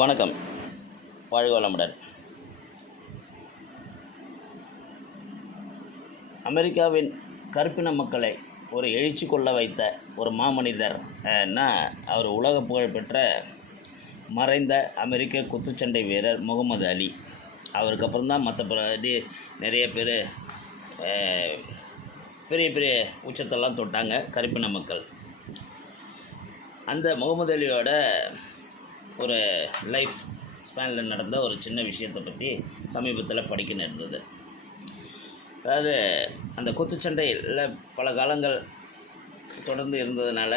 வணக்கம். வாழ்க வளமுடன். அமெரிக்காவின் கருப்பின மக்களை ஒரு எழுச்சி கொள்ள வைத்த ஒரு மாமனிதர் அவர் உலக புகழ்பெற்ற மறைந்த அமெரிக்க குத்துச்சண்டை வீரர் முகமது அலி. அவருக்கு அப்புறம் தான் மற்ற நிறைய பேர் பெரிய பெரிய உச்சத்தெல்லாம் தொட்டாங்க கருப்பின மக்கள். அந்த முகமது அலியோட ஒரு லைஃப் ஸ்பேனில் நடந்த ஒரு சின்ன விஷயத்தை பற்றி சமீபத்தில் படிக்க நேர்ந்தது அதாவது அந்த குத்துச்சண்டையில் பல காலங்கள் தொடர்ந்து இருந்ததுனால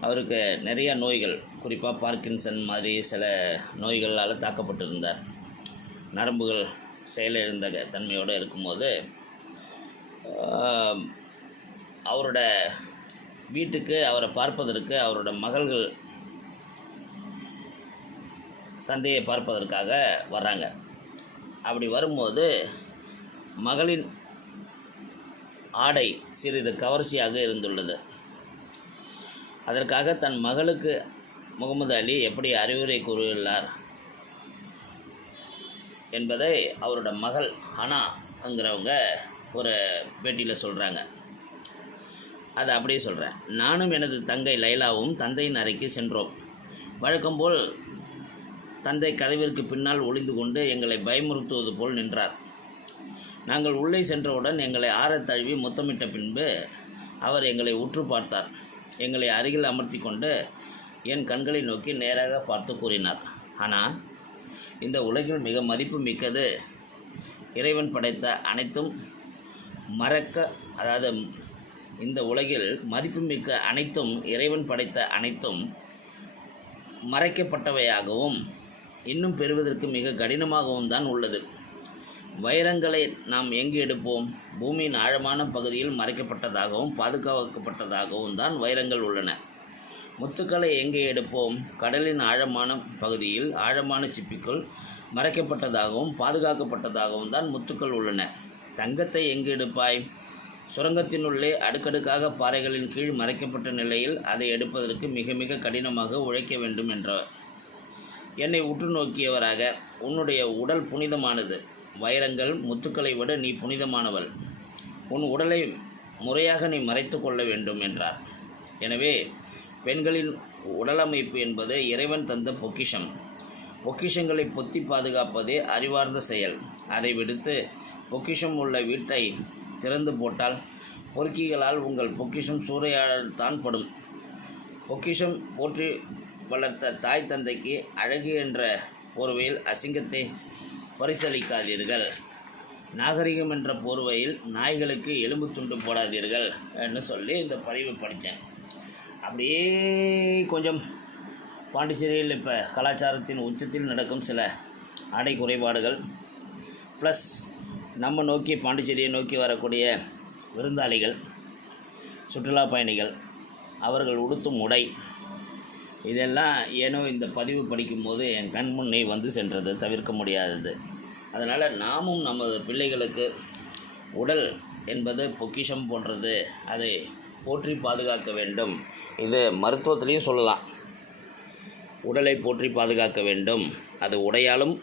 அவருக்கு நிறையா நோய்கள் குறிப்பாக பார்க்கின்சன் மாதிரி சில நோய்களால் தாக்கப்பட்டிருந்தார். நரம்புகள் செயலிழந்த தன்மையோடு இருக்கும்போது அவரோட வீட்டுக்கு அவரை பார்ப்பதற்கு அவரோட மகள்கள் தந்தையை பார்ப்பதற்காக வர்றாங்க. அப்படி வரும்போது மகளின் ஆடை சிறிது கவர்ச்சியாக இருந்துள்ளது. அதற்காக தன் மகளுக்கு முகமது அலி எப்படி அறிவுரை கூறியுள்ளார் என்பதை அவரோட மகள் ஹனாங்கிறவங்க ஒரு பேட்டியில் சொல்கிறாங்க அதை அப்படியே சொல்கிறேன் நானும் எனது தங்கை லைலாவும் தந்தையின் அறைக்கு சென்றோம். வழக்கம்போல் தந்தை கதவிற்கு பின்னால் ஒளிந்து கொண்டு எங்களை பயமுறுத்துவது போல் நின்றார். நாங்கள் உள்ளே சென்றவுடன் எங்களை ஆற தழுவி முத்தமிட்ட பின்பு அவர் எங்களை உற்று பார்த்தார். எங்களை அருகில் அமர்த்தி கொண்டு என் கண்களை நோக்கி நேராக பார்த்து கூறினார். ஆனால் இந்த உலகில் மிக மதிப்பு மிக்கது இறைவன் படைத்த அனைத்தும் மறக்க அதாவது இந்த உலகில் மதிப்புமிக்க அனைத்தும் இறைவன் படைத்த அனைத்தும் மறைக்கப்பட்டவையாகவும் இன்னும் பெறுவதற்கு மிக கடினமாகவும் தான் உள்ளது. வைரங்களை நாம் எங்கு எடுப்போம்? பூமியின் ஆழமான பகுதியில் மறைக்கப்பட்டதாகவும் பாதுகாக்கப்பட்டதாகவும் தான் வைரங்கள் உள்ளன. முத்துக்களை எங்கே எடுப்போம்? கடலின் ஆழமான பகுதியில் ஆழமான சிப்பிக்குள் மறைக்கப்பட்டதாகவும் பாதுகாக்கப்பட்டதாகவும் தான் முத்துக்கள் உள்ளன. தங்கத்தை எங்கு எடுப்பாய்? சுரங்கத்தினுள்ளே அடுக்கடுக்காக பாறைகளின் கீழ் மறைக்கப்பட்ட நிலையில் அதை எடுப்பதற்கு மிக மிக கடினமாக உழைக்க வேண்டும் என்றார். என்னை உற்று நோக்கியவராக உன்னுடைய உடல் புனிதமானது. வைரங்கள் முத்துக்களை விட நீ புனிதமானவள். உன் உடலை முறையாக நீ மறைத்து கொள்ள வேண்டும் என்றார். எனவே பெண்களின் உடலமைப்பு என்பது இறைவன் தந்த பொக்கிஷம். பொக்கிஷங்களை பொத்தி பாதுகாப்பதே அறிவார்ந்த செயல். அதை விடுத்து பொக்கிஷம் உள்ள வீட்டை திறந்து போட்டால் பொறுக்கிகளால் உங்கள் பொக்கிஷம் சூறையாடத்தான் படும். பொக்கிஷம் போற்றி வளர்த்த தாய் தந்தைக்கு அழகு என்ற போர்வையில் அசிங்கத்தை பரிசளிக்காதீர்கள். நாகரிகம் என்ற போர்வையில் நாய்களுக்கு எலும்பு துண்டு போடாதீர்கள் என்று சொல்லி இந்த பதிவை படித்தேன். அப்படியே கொஞ்சம் பாண்டிச்சேரியில் இப்போ கலாச்சாரத்தின் உச்சத்தில் நடக்கும் சில ஆடை குறைபாடுகள் ப்ளஸ் நம்ம நோக்கி பாண்டிச்சேரியை நோக்கி வரக்கூடிய விருந்தாளிகள் சுற்றுலா பயணிகள் அவர்கள் உடுத்தும் உடை இதெல்லாம் ஏனோ இந்த பதிவு படிக்கும்போது என் கண் முன்னே வந்து சென்றது தவிர்க்க முடியாதது. அதனால் நாமும் நமது பிள்ளைகளுக்கு உடல் என்பது பொக்கிஷம் போன்றது. அதை போற்றி பாதுகாக்க வேண்டும். இது மருத்துவத்திலையும் சொல்லலாம். உடலை போற்றி பாதுகாக்க வேண்டும். அது உடையாலும்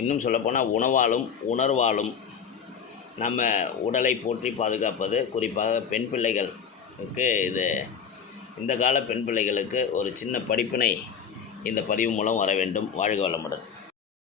இன்னும் சொல்லப்போனால் உணவாலும் உணர்வாலும் நம்ம உடலை போற்றி பாதுகாப்பது. குறிப்பாக பெண் பிள்ளைகளுக்கு இது இந்த கால பெண் பிள்ளைகளுக்கு ஒரு சின்ன படிப்பினை இந்த பதிவு மூலம் வர வேண்டும். வாழ்க வளமுடன்.